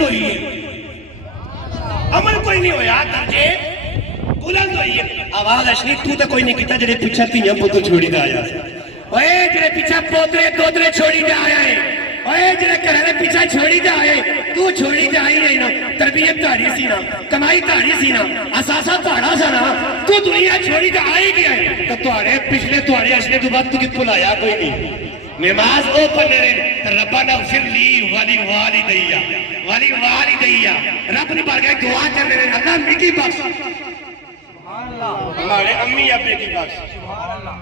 بلند ہوئی ہے، عمل کوئی نہیں ہویا، درجے بلند ہوئی ہے. آواز اشنی تو تے کوئی نہیں کیتا جڑے پیچھے تیاں پتر چھوڑی دا آیا سی. اوے جڑے پیچھے پوترے دوترے چھوڑی دا آیا ہے، اوے جڑے گھر دے پیچھے چھوڑی دا آئے، تو چھوڑی دا آئی نہیں نا، تربیت تہاڈی سی نا، کمائی تہاڈی سی نا، اساسا تہاڈا سا نا، تو دنیا چھوڑی دا آئی گیا ہے. تو تہاڈے پچھلے تہاڈے اشنے تو بعد تو کتوں لایا کوئی نہیں. نماز او پڑھنے رہے ربنا اغفر لی ولی والدیا، رب نے پڑھ کے دعا کرنے رہے اللہ میٹھی بخش، ہمارے امی ابے کی بخش.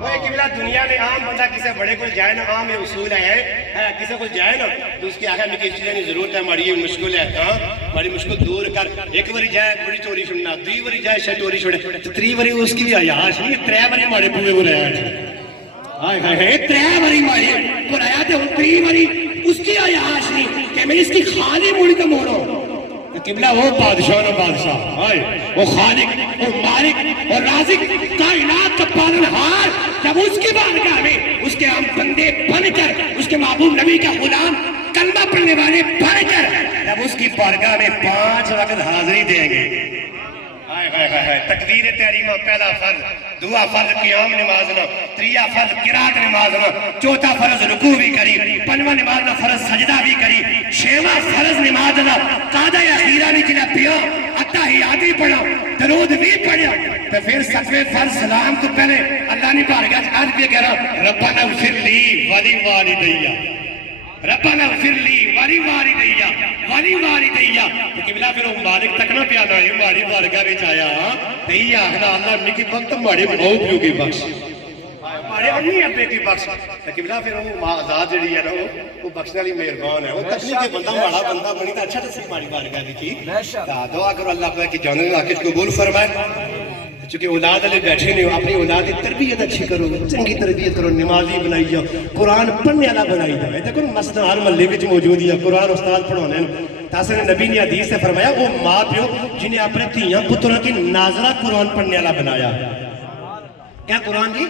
وہ قبلہ دنیا میں عام بندہ کسی بڑے کو جائے نا، عام اصول ہے کسی کو جائے نا تو اس کی آخر میں کسی چیزیں ضرورت ہے، ہماری یہ مشکل ہے، ہاں ہماری مشکل دور کر. ایک باری جائے بڑی چوری چھوڑنا، دوئی باری جائے شاید چوری چھوڑے، تری باری اس کی بھی عیاش نہیں، ترے باری ہمارے بوئے کو رہا ہے، ہائے ہائے ہائے ترے باری ہماری قرآن تے تری باری اس کی عیاش نہیں کہ میں اس کی خالی موڑی کا موڑوں. قبلہ وہ بادشاہ نہ بادشاہ، وہ خالق، وہ مالک اور رازق، کائنات کا پالنہار، جب اس کی بارگاہ میں اس کے ہم بندے بن کر، اس کے محبوب نبی کا غلام کلمہ پڑھنے والے بن کر جب اس کی بارگاہ میں 5 وقت حاضری دیں گے. تکبیر تحریمہ پہلا فرض، دعا فرض قیام نمازنا، تریہ فرض قرات نمازنا، چوتھا فرض رکوع بھی کری، پنجواں نمازنا فرض سجدہ بھی کری، چھواں فرض نمازنا قادہ اخیرہ بھی جنہ پیا، اتحیات بھی پڑھا، درود بھی پڑھا. تو پھر 7ویں فرض سلام تو پہلے اللہ نے بارگاہ عرض بھی کہا ربنا اغفر لی ولی والدیا، ربنا اغفر لی ولی والدیا ولی والدیا. تو قبلہ پھر وہ مالک تک نہ پیانا ہے، ہماری بارگاہ میں آیا تو یہ آخنا اللہ مکی وقت ہمارے ماؤ پیو کی بخش، ہمارے امی ابے کی بخش. تو قبلہ پھر وہ آزاد جڑی ہے نا وہ بخشنے والی مہربان ہے، وہ تکنی کے بندہ ہمارا بندہ بنی تو اچھا تو ہماری بارگاہ میں کی. دعا کرو اللہ پاک کی جاننے لاکھ کو قبول فرمائے. چونکہ اولاد والے بیٹھے نہیں، اپنی اولاد کی تربیت اچھی کرو، چنگی تربیت کرو، نمازی بنائی جاؤ، قرآن پڑھنے والا بنائی جاؤ. دیکھو مسجد ہر محلے میں موجود ہے قرآن استاد پڑھانے. تاثر نبی نے حدیث سے فرمایا وہ ماں پیو جنہیں اپنے تیاں پتروں کی ناظرہ قرآن پڑھنے والا بنایا. کیا قرآن کی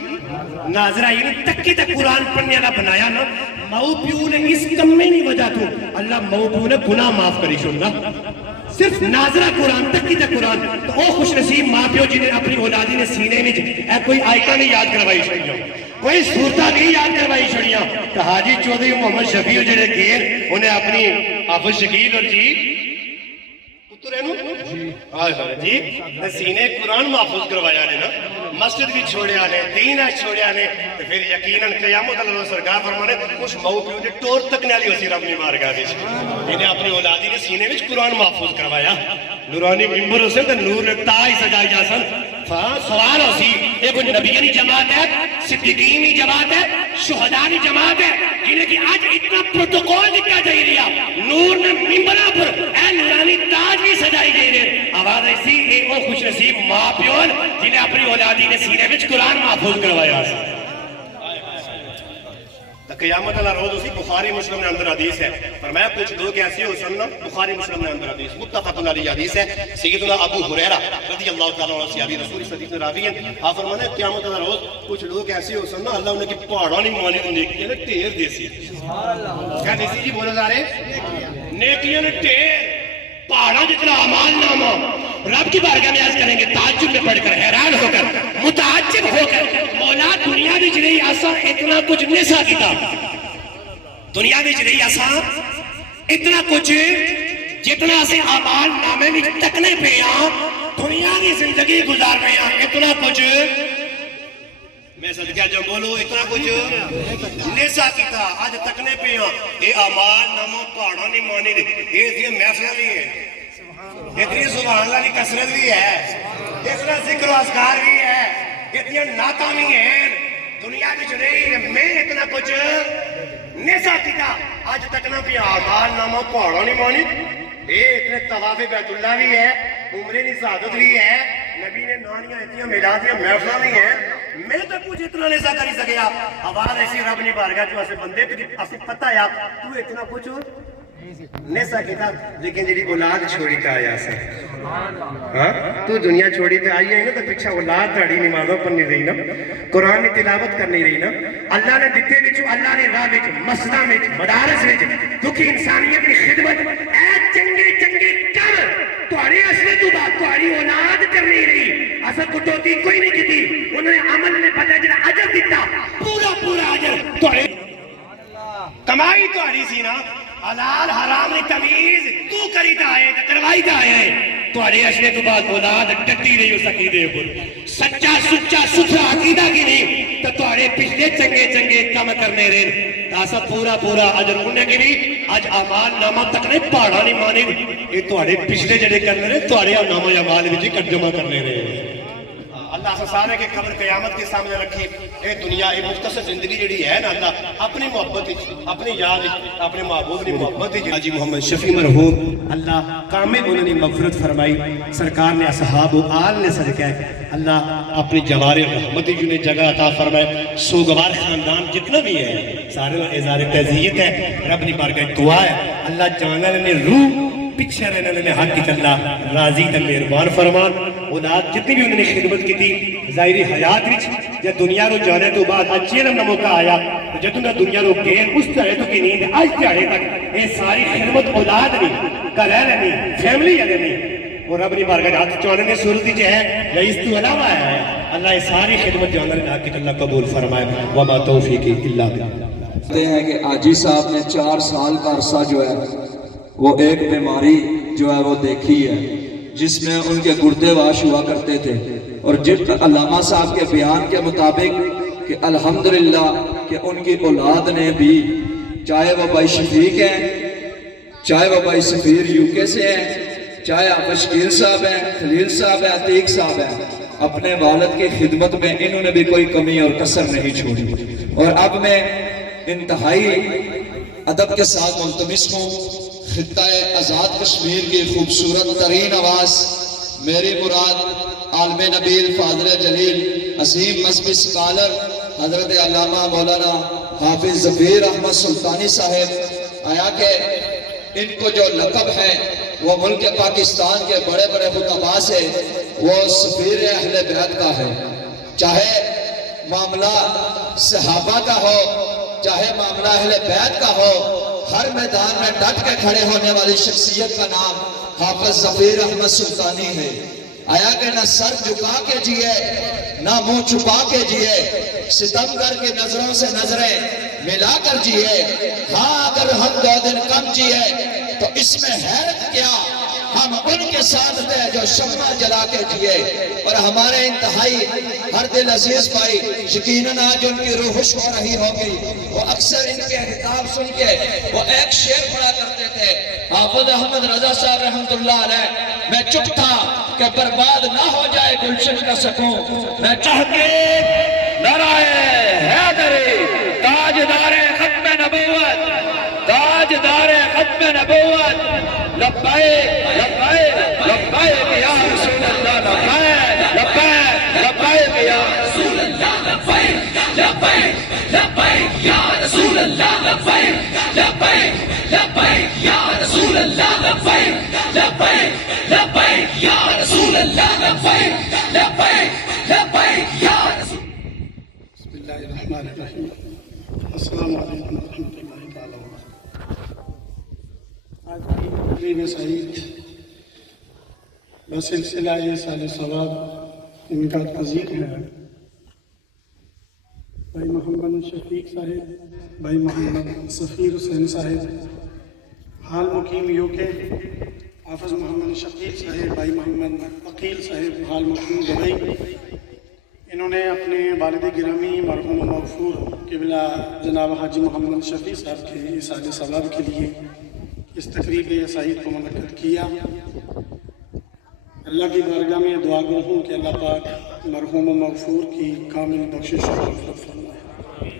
ناظرہ یعنی تکی تک قرآن پڑھنے والا بنایا نا. ماؤ پیو نے اس کم میں نہیں وجہ تو اللہ ماؤ پیو نے گناہ معاف کری چھوڑنا، صرف ناظرہ قرآن تک کی تک قرآن. تو وہ خوش نصیب ماں پیو جنہیں اپنی اولادی نے سینے میں کوئی آیتہ نہیں یاد کروائی چھڑیاں، کوئی صورتہ نہیں یاد کروائی چھڑیاں. تو حاجی چودھری محمد شفیع جڑے گیر انہیں اپنی حافظ شکیل اور جی جی سینے قرآن محفوظ کروایا نے نا، مسجد بھی چھوڑیا نے، دین چھوڑیا نے. تو پھر یقیناً قیامت اللہ سرکار فرمانے اس موت پیو نے ٹور تک نالی وسیع اپنی بارگاہ وچ انہیں اپنی اولادی نے سینے وچ قرآن محفوظ کروایا. نورانی ممبر ہو سن تے نور نے تاج سجائی جا سن. سوال ہو سی یہ کوئی نبیانی جماعت ہے، صدیقینی جماعت ہے، شہدانی جماعت ہے جنہیں کہ آج اتنا پروٹوکول دکھا جائے رہا نور نے ممبرہ پر اے نورانی تاج بھی سجائی جائے رہے. آواز ایسی اے او خوش نصیب ماں پیون جنہیں اپنی اولادی نے سینے وچ قرآن محفوظ کروایا. قیامت اللہ روز اسی بخاری مسلم نے اندر حدیث ہے فرمایا کچھ لوگ ایسے ہو سننا، بخاری مسلم نے اندر حدیث متفق علیہ حدیث ہے. سیدنا ابو ہریرہ رضی اللہ تعالیٰ عنہ صحابی رسول صدیق راوی ہیں، آپ فرمانے قیامت اللہ روز کچھ لوگ ایسے ہو سننا اللہ انہیں کی پہاڑوں نہیں مانی تو نیکیاں نے ٹیر دیسی. کیا دیسی جی بولے جا رہے؟ نیکیاں نے ٹیر، پہاڑوں جتنا اعمال نامہ رب کی بارگاہ میں عرض کریں گے تعجب میں پڑھ کر، حیران ہو کر، متعجب ہو کر مولا دنیا بھی جنہی آسا اتنا کچھ نسا کیتا، دنیا بھی جنہی آسا اتنا کچھ جتنا سے اعمال نامے میں تکنے پہ دنیا کی زندگی گزار رہے ہیں اتنا کچھ میں صدقہ جو بولو اتنا کچھ نسا کیتا آج تکنے پہ یہ اعمال ناموں پہاڑوں نہیں مانی دے. یہ اتنی محفلیں بھی ہیں، اتنی سبحان اللہ کی کثرت بھی ہے، اتنا ذکر و اذکار بھی ہے، اتنی نعتاں بھی ہیں دنیا کی نہیں. میں اتنا کچھ نسا کیتا آج تکنا پہ اعمال ناموں پہاڑوں نہیں مانی. یہ اتنے طواف بیت اللہ بھی ہے، عمرے کی سعادت بھی ہے، نبی نے نانیاں اتنی میلادیاں محفلیں بھی ہیں. میں تو کچھ اتنا نہیں کر سکیا. آواز ایسی رب نے بارگاہ جو اسے بندے اسے پتہ ہے تو اتنا کچھ نہیں سکتا. لیکن جی اولاد چھوڑی کا آیا سے ہاں تو دنیا چھوڑی تے آئی ہے نا تو پیچھے اولاد تاڑی نمازوں پر نہیں رہی نا، قرآن نے تلاوت کرنی رہی نا. اللہ نے دیتے وچ اللہ نے راہ وچ مسجداں وچ مدارس وچ دکھی انسانیت کی خدمت اے چنگے سیاست کٹوتی کوئی نہیں کی انہوں نے عمل نے پتا جڑا اجر دیتا پورا پورا اجر کمائی تو آڑی سی نا حلال حرام نے تمیز تو کری تا آئے تا کروائی تا آئے تو آڑے اشنے تو بعد اولاد ٹٹی رہی ہو سکی دے پر سچا سچا ستھرا عقیدہ کی نہیں تو آڑے پچھلے چنگے چنگے کم کرنے رہے تاسا پورا پورا اجر انہیں کی نہیں آج آمال نامہ تک نہیں پاڑا نہیں مانے یہ تو آڑے پچھلے جڑے کرنے رہے تو آڑے نامہ یا مال بھی کٹ جمع کرنے رہے اللہ سے سارے کے قبر قیامت کے سامنے رکھی اے دنیا اے مختصر زندگی جڑی ہے نا اللہ اپنی محبت اپنی یاد اپنے محبوب کی محبت حاجی محمد شفیع مرحوم اللہ کامل انہوں نے مغفرت فرمائی سرکار نے اصحاب و آل نے صدقہ ہے اللہ اپنی جوار رحمت جنہیں جگہ عطا فرمائے سوگوار خاندان جتنا بھی ہے سارے اظہار تعزیت ہے رب نے بارگاہ دعا ہے اللہ جانا نے روح پیچھے رہنے نے حق کی اللہ راضی تے مہربان فرمان اولاد جتنی بھی انہوں نے خدمت کی تھی ظاہری حیات وچ یا دنیا رو جانے تو بعد اچھے نہ موقع آیا جدوں دا دنیا رو گئے اس طرح تو کی نیند آج تیارے تک یہ ساری خدمت اولاد نہیں گھر نہیں فیملی والے نہیں اور رب نے بارگاہ ہاتھ چانے نے صورت جو ہے یا اس تو علاوہ ہے اللہ یہ ساری خدمت جانا نے حق کی اللہ قبول فرمائے وما توفیقی الا باللہ کہتے ہیں کہ حاجی صاحب نے 4 سال کا عرصہ جو ہے وہ ایک بیماری جو ہے وہ دیکھی ہے جس میں ان کے گردے واش ہوا کرتے تھے اور جب علامہ صاحب کے بیان کے مطابق کہ الحمدللہ کہ ان کی اولاد نے بھی چاہے وہ بھائی شفیق ہیں چاہے وہ بھائی سفیر UK سے ہیں چاہے آپ شکیل صاحب ہیں خلیل صاحب ہیں عتیق صاحب ہیں اپنے والد کی خدمت میں انہوں نے بھی کوئی کمی اور کسر نہیں چھوڑی اور اب میں انتہائی ادب کے ساتھ ملتمس ہوں خطہ آزاد کشمیر کی خوبصورت ترین آواز میری مراد عالم نبیل فاضل جلیل عظیم مذہبی سکالر حضرت علامہ مولانا حافظ ظفیر احمد سلطانی صاحب آیا کہ ان کو جو لقب ہے وہ ملک پاکستان کے بڑے بڑے خطباء سے وہ سفیر اہل بیت کا ہے چاہے معاملہ صحابہ کا ہو چاہے معاملہ اہل بیت کا ہو ہر میدان میں ڈٹ کے کھڑے ہونے والی شخصیت کا نام حافظ ظفیر احمد سلطانی ہے آیا کہ نہ سر جھکا کے جیے نہ منہ چھپا کے جیے ستمگر کی نظروں سے نظریں ملا کر جیے ہاں اگر ہم 2 دن کم جیے تو اس میں حیرت کیا ہم ان کے ساتھ تھے جو شمع جلا کے جیے اور ہمارے انتہائی ہر دل عزیز بھائی یقیناً آج ان کی روح خوش ہو رہی ہوگی وہ اکثر ان کے خطاب سن کے وہ ایک شعر پڑھا کرتے تھے حافظ احمد رضا صاحب رحمت اللہ علیہ میں چپ تھا کہ برباد نہ ہو جائے گلشن کا سکون میں تحقیق نعرہ حیدری تاجدار ختم نبوت تاجدار ختم نبوت لبیک لبیک لبیک یا رسول اللہ لبیک لبیک لبیک یا رسول اللہ لبیک لبیک لبیک یا رسول اللہ لبیک لبیک لبیک یا رسول اللہ لبیک لبیک لبیک یا رسول اللہ لبیک لبیک لبیک یا رسول بسم اللہ الرحمن الرحیم السلام علیکم ورحمۃ اللہ تعالی وبرکاتہ آج کی تقریب سعید بسلسلہ یہ سال ثواب ان کا تذکر ہے بھائی محمد شفیق صاحب بھائی محمد سفیر حسین صاحب حال مقیم UK حافظ محمد شفیق صاحب بھائی محمد عقیل صاحب حال مقیم دبئی انہوں نے اپنے والد گرامی مرحوم مغفور قبلہ جناب حاجی محمد شفیع صاحب کے احسان ثواب کے لیے اس تقریب سعید کو منعقد کیا اللہ کی بارگاہ میں دعا گو ہوں کہ اللہ پاک مرحوم مغفور کی کامل بخشش و مغفرت فرمائے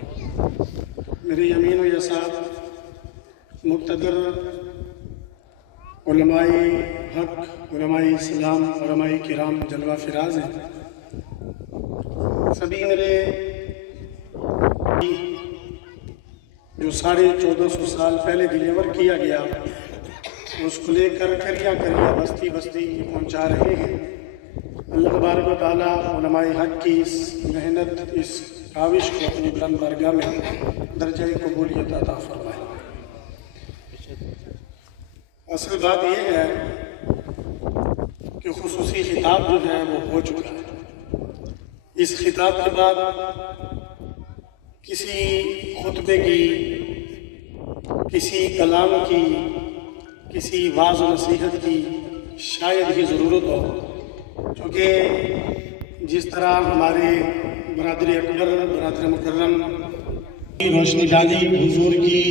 میرے یمین و یسار مقتدر علماء حق علماء اسلام علماء کرام جلوہ فراز ہیں سبھی میرے جو 1450 سال پہلے ڈیلیور کیا گیا اس کو لے کر کریا بستی بستی پہنچا رہے ہیں اللہ تبارک و تعالیٰ علماء حق کی اس محنت اس کاوش کو اپنی بلند بارگاہ میں درجہ قبولیت عطا فرمائے اصل بات یہ ہے کہ خصوصی خطاب جو ہے وہ ہو چکا ہے اس خطاب کے بعد کسی خطبے کی، کسی کلام کی، کسی واعظ و نصیحت کی شاید ہی ضرورت ہو، کیونکہ جس طرح ہمارے برادر اکبر، برادر مکرم روشنی ڈالی حضور کی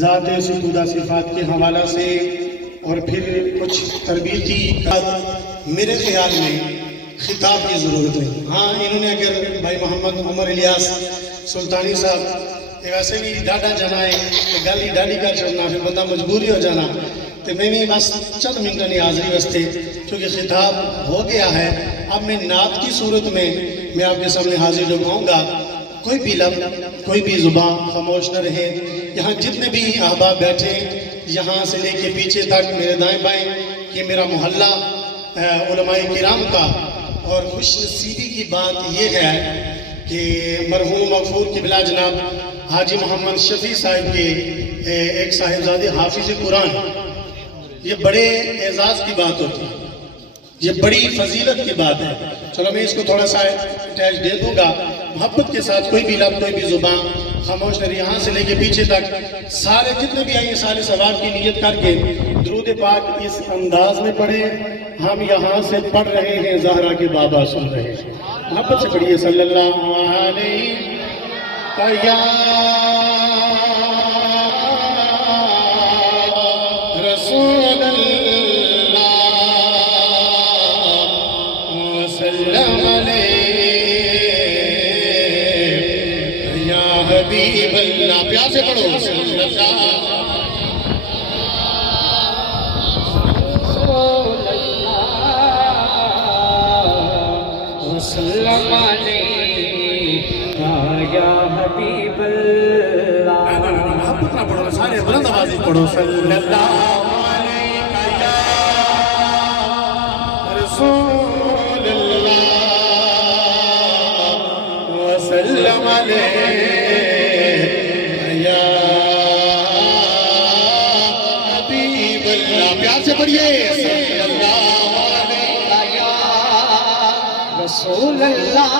ذات ستودہ صفات کے حوالہ سے، اور پھر کچھ تربیتی میرے خیال میں خطاب کی ضرورت نہیں. ہاں انہوں نے اگر بھائی محمد عمر الیاس سلطانی صاحب ویسے بھی ڈاڈا جنائے گل ہی ڈاڈی کر چڑنا، پھر بندہ مجبوری ہو جانا، تو میں بھی بس چند منٹ نہیں حاضری واسطے، کیونکہ خطاب ہو گیا ہے. اب میں نعت کی صورت میں آپ کے سامنے حاضر لگاؤں گا. کوئی بھی لب، کوئی بھی زبان خاموش نہ رہے. یہاں جتنے بھی احباب بیٹھے، یہاں سے لے کے پیچھے تک میرے دائیں بائیں، یہ میرا محلہ علماء کرام کا. اور خوش نصیبی کی بات یہ ہے کہ مرحوم مغفور قبلہ جناب حاجی محمد شفیع صاحب کے ایک صاحبزادے حافظ قرآن، یہ بڑے اعزاز کی بات ہوتی ہے، یہ بڑی فضیلت کی بات ہے. چلو میں اس کو تھوڑا سا اٹیچ دے دوں گا. محبت کے ساتھ کوئی بھی لب، کوئی بھی زبان خاموش نہیں. یہاں سے لے کے پیچھے تک سارے جتنے بھی آئیں سارے ثواب کی نیت کر کے درود پاک اس انداز میں پڑھیں. ہم یہاں سے پڑھ رہے ہیں، زہرا کے بابا سن رہے ہیں. محبت سے پڑھیے صلی اللہ علیہ رسول اللہ وسلم علیہ یا حبیب اللہ. پیار سے پڑھو صلی اللہ وسلم علیہ یا حبیب اللہ. محبت نہ پڑھو، سارے بلند آواز پڑھو صلی اللہ علیہ یا رسول اللہ وسلم علیہ یا حبیب اللہ. پیار سے پڑھیے صلی اللہ علیہ یا رسول اللہ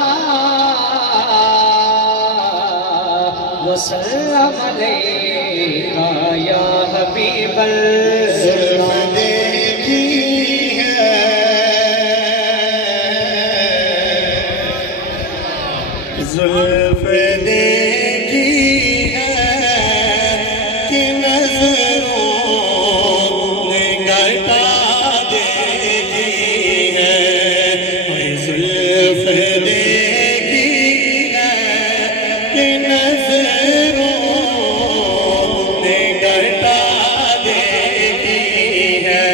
وسلم علیہ یا حبیب اللہ. زلف دیکھی ہے زلف دیکھی ہے کہ نظروں نے گھٹا دیکھی ہے. زلف دیکھی ہے کہ نظروں نے گھٹا دیکھی ہے.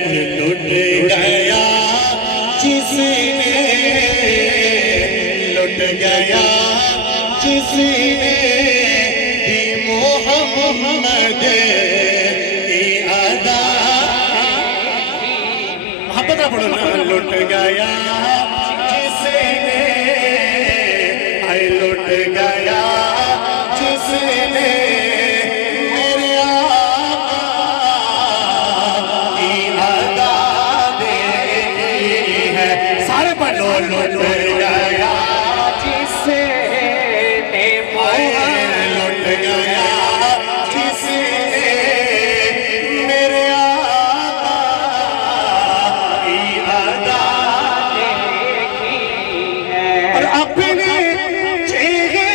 اور لٹ گیا جس نے، لٹ گیا جس نے بھی محمد کی ادا. محبت پڑھو نا. لٹ گیا جس نے، آئے لٹ گیا جس نے میرے آقا کی ادا دیکھی ہے. سارے پڑھ لو. لٹ گیا جس نے لٹ گیا جس نے میرے آقا کی ادا دیکھی ہے. اور اپنے چہرے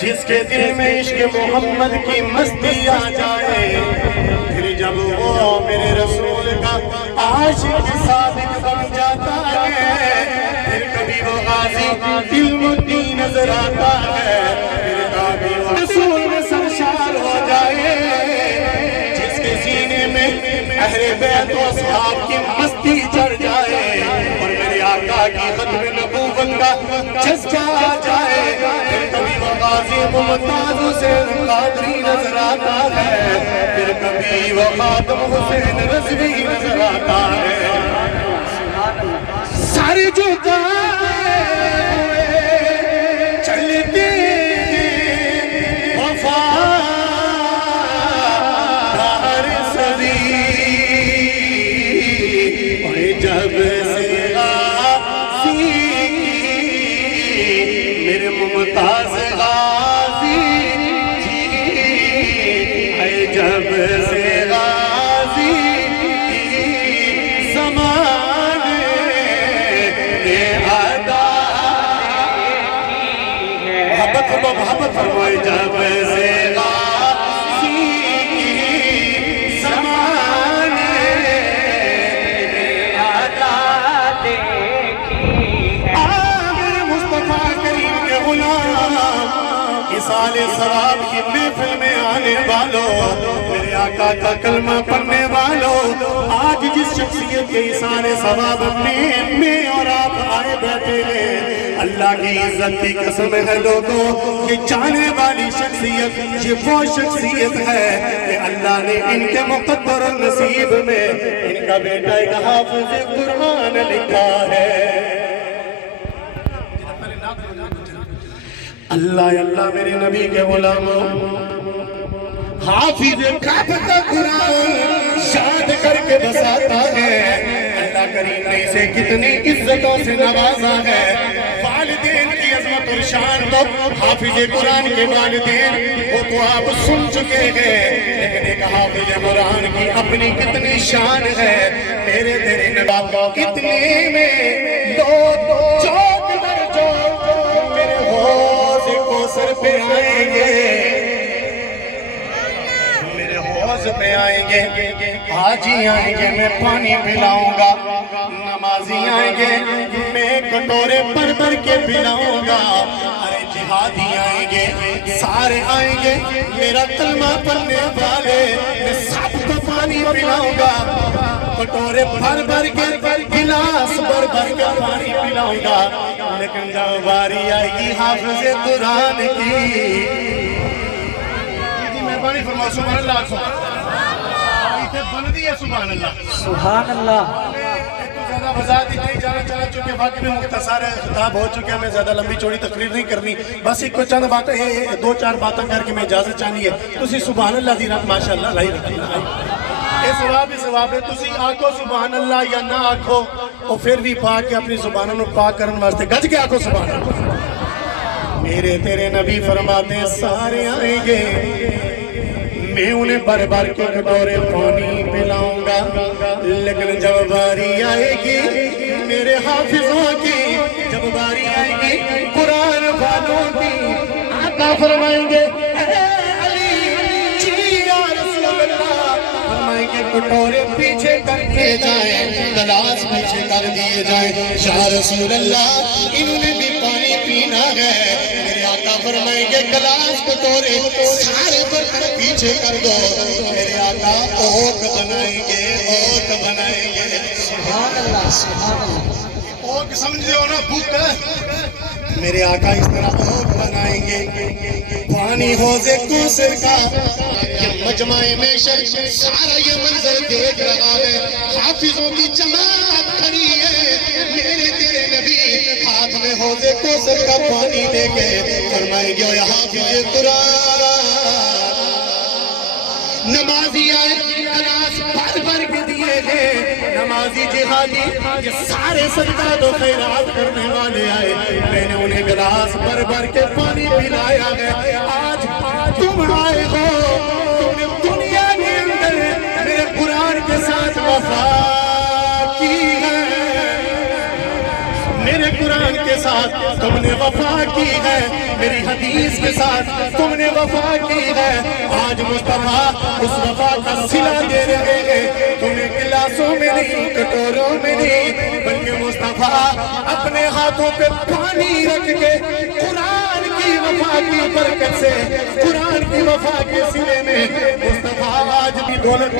جس کے دل میں عشق محمد کی مستی آ جائے، پھر جب وہ میرے رسول کا عاشق صادق بن جاتا ہے، پھر کبھی وہ غازی علم الدین نظر آتا ہے، پھر کبھی وہ رسول میں سرشار ہو جائے، جس کے سینے میں اہل بیت و اصحاب کی مستی چڑھ جائے اور میرے آقا کی ختم نبوت کا چسکا آ جائے، پھر کبھی وہ غازی ممتاز حسین قادری نظر آتا ہے، پھر کبھی وہ خاتم حسین رضوی نظر آتا ہے۔ سارے جو گائے ہوئے چلتے وفا دار صدی، اور جب سے غازی میرے ممتاز غازی جی، جب سے غازی زمانے نے ادا، محبت فرمائے، جب سے غازی زمانے نے ادا دیکھی ہے۔ آمیر مصطفیٰ کریم کے غلام، اصال ثواب کی محفل میں آنے والوں، میرے آقا کا کلمہ پڑھنے والوں، آج جس شخصیت کے اصال ثواب میں اور آپ آئے بیٹھے ہیں، اللہ کی عزت کی قسم ہے لوگوں، یہ جانے والی شخصیت، یہ وہ شخصیت ہے کہ اللہ نے ان کے مقدر نصیب میں ان کا بیٹا ایک حافظ قرآن لکھا ہے۔ اللہ اللہ میرے نبی کے غلاموں، حافظ کعب کا قرآن یاد کر کے بساتا ہے، اللہ کریم نے اسے کتنی عزتوں سے نوازا ہے۔ والدین کی عظمت اور شان تو حافظ قرآن کے والدین وہ تو آپ سن چکے ہیں، لیکن ایک حافظ قرآن کی اپنی کتنی شان ہے۔ میرے تیرے نبی کتنے میں لوگ چوک در چوک میرے حوض کوثر پہ آئیں گے، میرے حوض پہ آئیں گے، حاجی آئیں گے میں پانی پلاؤں گا، نمازی آئیں گے میں کٹورے بھر بھر کے پلاؤں گا، ارے جہادی آئیں گے، سارے آئیں گے، میرا کلمہ پڑھنے والے میں سب کو پانی پلاؤں گا، کٹورے بھر بھر کے گلاس بھر بھر کے پانی پلاؤں گا، لیکن جب باری آئے گی حافظ قرآن کی، مہربانی فرماؤ سبحان اللہ، بندی ہے سبحان اللہ، سبحان اللہ۔ زیادہ وضاحت نہیں جانا چاہ چکے، وقت بھی مختصر ہے، خطاب ہو چکے ہیں، میں زیادہ لمبی چوڑی تقریر نہیں کرنی، بس ایک چند باتیں دو چار باتیں کر کے میں اجازت چاہنی ہے۔ تسی سبحان اللہ دی رات ماشاءاللہ لائی رکھتی ہے، ثواب ہے، تسی آکھو سبحان اللہ یا نہ آکھو، اور پھر بھی پاک کے اپنی زبانوں کو پاک کرنے واسطے گج کے آکھو سبحان اللہ۔ میرے تیرے نبی فرماتے ہیں سارے آئیں گے، میں انہیں بھر بھر کے کٹورے پانی پلاؤں گا، لیکن جب باری آئے گی میرے حافظوں کی، جب باری آئے گی قرآن والوں کی، آقا فرمائیں گے اے علی جی یا رسول اللہ، فرمائیں گے کٹورے پیچھے کر دیے جائیں، گلاس پیچھے کر دیے جائیں، یا رسول اللہ انہوں نے بھی پانی پینا ہے، میرے آقا فرمائیں گے گلاس کٹورے سارے برتن پیچھے کر دو، میرے آقا اوک بنائیں گے، اوک بنائیں گے، سبحان اللہ، سبحان اللہ۔ اوک سمجھے ہو نا بھوک ہے، میرے آقا اس طرح اوک بنائیں گے، پانی حوض کوثر کا، یہ مجمع میں سارا یہ منظر دیکھ رہا ہے، حافظوں کی جماعت کھڑی ہے، میرے تیرے نبی ہاتھ میں حوض کوثر کا پانی لے کے فرمائیں گے اے حافظ قرآن، نمازی آئے گلاس بھر بھر کے دیے گئے، نمازی جہادی یہ سارے صدقات و خیرات کرنے والے آئے، میں نے انہیں گلاس بھر بھر کے پانی پلایا ہے۔ آج تم آئے ہو، تم نے دنیا کے اندر میرے قرآن کے ساتھ وفا کی ہے، میرے قرآن کے ساتھ تم نے وفا کی ہے، میری حدیث کے ساتھ تم نے وفا کی ہے. آج مصطفیٰ اس وفا کا صلہ دے رہے ہیں. تمہیں گلاسوں میں نہیں, کٹوروں میں نہیں, بلکہ مصطفیٰ اپنے ہاتھوں پہ پانی رکھ کے قرآن کی وفا کی برکت سے, قرآن کی وفا کے سلے میں مصطفیٰ آج بھی دولت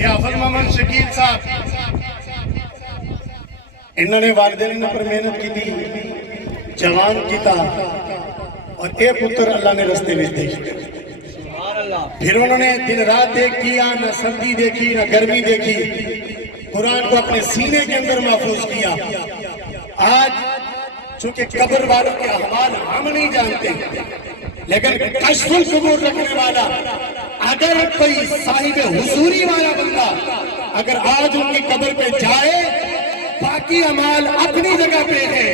یا فرما من شکیل صاحب انہوں نے والدین پر محنت کی تھی, جوان کیتا اور اے پتر اللہ نے رستے میں دیکھی. پھر انہوں نے دن رات دیکھ کیا, نہ سردی دیکھی نہ گرمی دیکھی, قرآن کو اپنے سینے کے اندر محفوظ کیا. آج چونکہ قبر والوں کے احوال ہم نہیں جانتے, لیکن کشف القبور رکھنے والا اگر کوئی صاحب حضوری والا بندہ اگر آج ان کی قبر پہ جائے, باقی اعمال اپنی جگہ پہ ہے.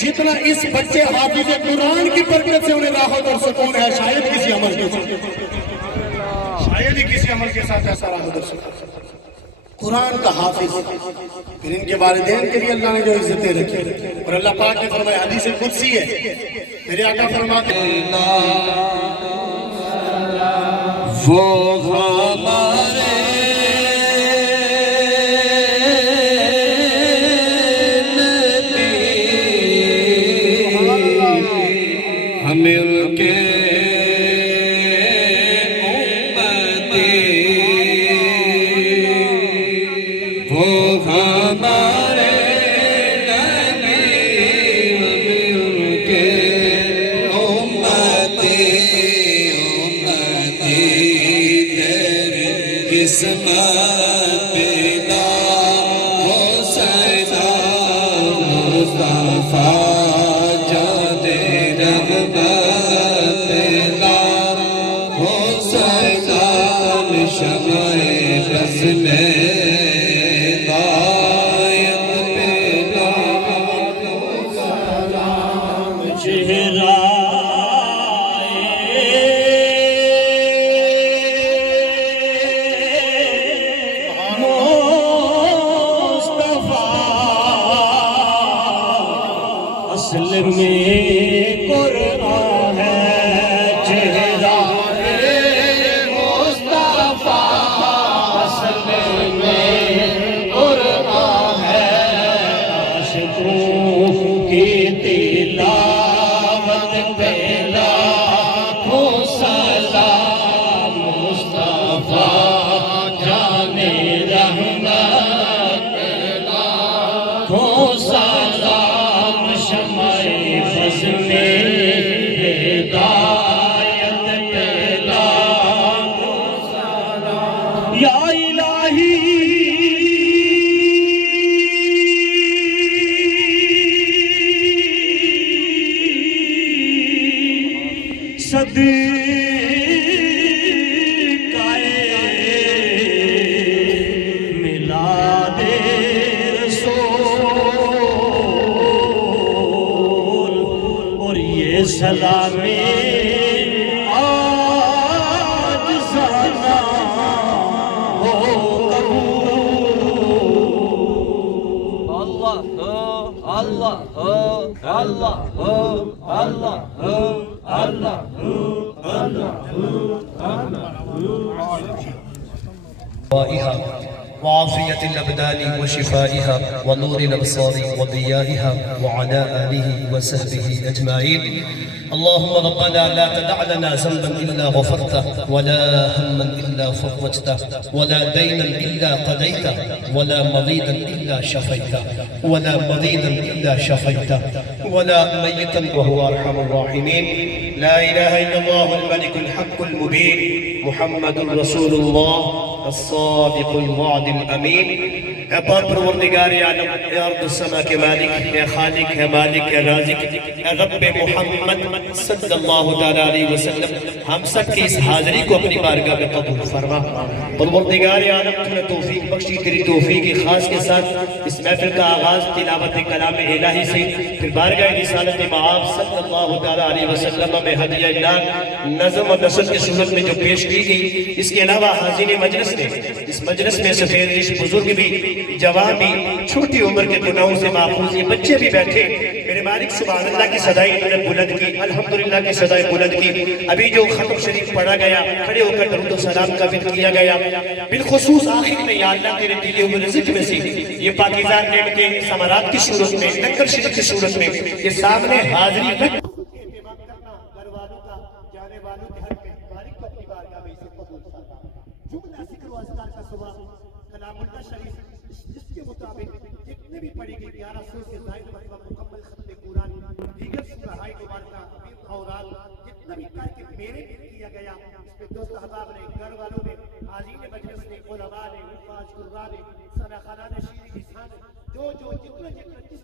جتنا اس بچے حافظ قرآن کی برکت سے انہیں راحت اور سکون ہے, شاید کسی عمل کے ساتھ, شاید ہی کسی عمل کے ساتھ ایسا راحت اور سکون. قرآن کا حافظ, پھر ان کے والدین کے لیے اللہ نے جو عزتیں رکھی, اور اللہ پاک نے فرمایا, حدیث قدسی ہے, میرے آقا فرماتے ہیں وہ ہمارے مل کے امتی, وہ ہمارے نبی, مل کے امتی, امتی تیرے قسمت پیدا ہو سیدا مصطفیٰ اصل میں قرآن ہے, چہرہ مصطفیٰ اصل میں قرآن ہے. عاشقوں کی تلاوت پہ لاکھوں سلام, مصطفیٰ جانے رحمت پہ لاکھوں سلام. یا الہی صدقائے میلاد رسول, اور یہ سلامی وعافية الأبدان وشفائها ونور الأبصار وضيائها وعلى آله وصحبه أجمعين. اللهم ربنا لا تدع لنا ذنبا إلا غفرته, ولا هما إلا فرجته, ولا دينا إلا قضيته, ولا مريضا إلا شفيته, ولا مريضا إلا شفيته, ولا ميتا وهو أرحم الراحمين. لا إله إلا الله الملك الحق المبين, محمد رسول الله الصادق الوعد الامین. اے پاک پروردگار عالم, اے ارض السما کے مالک, اے خالق, اے مالک, اے رازق, اے رب محمد صلی اللہ تعالیٰ علیہ وسلم, ہم سب کی اس حاضری کو اپنی بارگاہ میں قبول فرما. پروردگار عالم, تو نے توفیق بخشی, تیری توفیق خاص کے ساتھ اس محفل کا آغاز تلاوت کلام الہی سے, پھر بارگاہ رسالت مآب صلی اللہ تعالیٰ علیہ وسلم میں ہدیہ نام نظم و نثر کی صورت میں جو پیش کی گئی. اس کے علاوہ حاضرین مجلس نے, اس مجلس میں سفید ریش بزرگ بھی بھی، جوان بھی، چھوٹی عمر کے گناہوں سے محفوظ، یہ بچے بھی بیٹھے، میرے مالک سبحان اللہ کی صدائی انہوں نے بلند کی، الحمدللہ کی صدائی بلند کی۔ ابھی جو ختم شریف پڑھا گیا، کھڑے ہو کر درود و سلام کا ذکر کیا گیا، بالخصوص آخر میں یا اللہ تیرے دیے ہوئے رزق میں سے یہ پاکیزہ نعمتیں ثمرات کی صورت میں، لنگر شریف کی صورت میں یہ سامنے حاضری رکھ اہتمام کرنا گھر والوں کا، جانے والوں کے حق میں مالک کو اپنی بارگاہ میں اسے قبول فرما۔ جملہ ذکر و اذکار کا ثواب کلام اللہ شریف جس کے مطابق جتنے بھی پڑھی گئی 1100 سے زائد مرتبہ مکمل ختم قرآن، دیگر سورہائے مبارکہ، اوراد جتنا بھی کر کے میرے لیے کیا گیا، اس پہ دوست احباب نے، گھر والوں نے، حاضرین مجلس نے، علماء نے، حفاظ قرآن نے، سنا خانہ نشین لسان نے، جو جتنا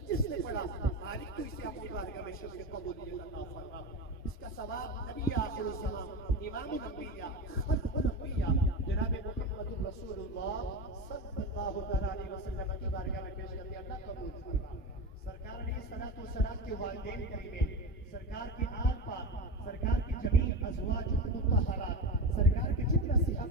جس نے پڑھا، مالک تو اسے اپنی بارگاہ میں شکر قبولیت عطا فرما۔ اس کا ثواب نبی آخر الزمان، امام الانبیاء، خلق الانبیاء، جناب محمد رسول اللہ صلی اللہ علیہ وسلم کی بارگاہ میں پیش کرتے اللہ قبول فرما۔ سرکار علیہ الصلوۃ والسلام کے والدین کریمین، سرکار کی